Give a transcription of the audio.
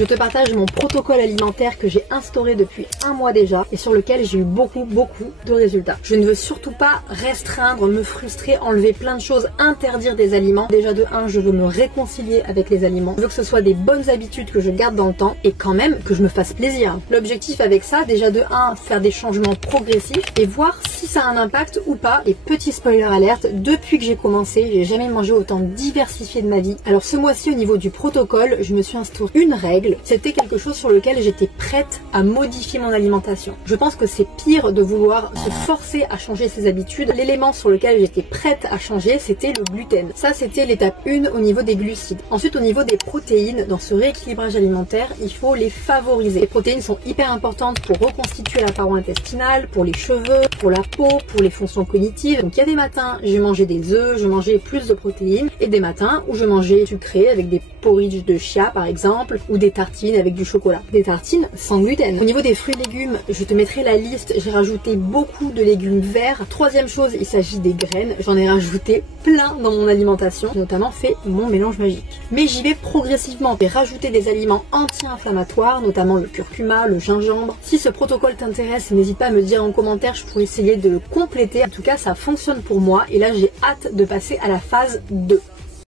Je te partage mon protocole alimentaire que j'ai instauré depuis un mois déjà et sur lequel j'ai eu beaucoup de résultats. Je ne veux surtout pas restreindre, me frustrer, enlever plein de choses, interdire des aliments. Déjà de 1, je veux me réconcilier avec les aliments. Je veux que ce soit des bonnes habitudes que je garde dans le temps et quand même que je me fasse plaisir. L'objectif avec ça, déjà de 1, faire des changements progressifs et voir si ça a un impact ou pas. Et petit spoiler alerte, depuis que j'ai commencé, j'ai jamais mangé autant diversifié de ma vie. Alors ce mois-ci, au niveau du protocole, je me suis instauré une règle. C'était quelque chose sur lequel j'étais prête à modifier mon alimentation. Je pense que c'est pire de vouloir se forcer à changer ses habitudes. L'élément sur lequel j'étais prête à changer, c'était le gluten. Ça, c'était l'étape 1 au niveau des glucides. Ensuite, au niveau des protéines, dans ce rééquilibrage alimentaire, il faut les favoriser. Les protéines sont hyper importantes pour reconstituer la paroi intestinale, pour les cheveux, pour la peau, pour les fonctions cognitives. Donc il y a des matins, je mangeais des œufs, je mangeais plus de protéines, et des matins où je mangeais sucré avec des porridge de chia par exemple, ou des tartines avec du chocolat. Des tartines sans gluten. Au niveau des fruits et légumes, je te mettrai la liste, j'ai rajouté beaucoup de légumes verts. Troisième chose, il s'agit des graines. J'en ai rajouté plein dans mon alimentation, j'ai notamment fait mon mélange magique. Mais j'y vais progressivement. J'ai rajouté des aliments anti-inflammatoires, notamment le curcuma, le gingembre. Si ce protocole t'intéresse, n'hésite pas à me dire en commentaire, je pourrais essayer de le compléter. En tout cas, ça fonctionne pour moi et là j'ai hâte de passer à la phase 2.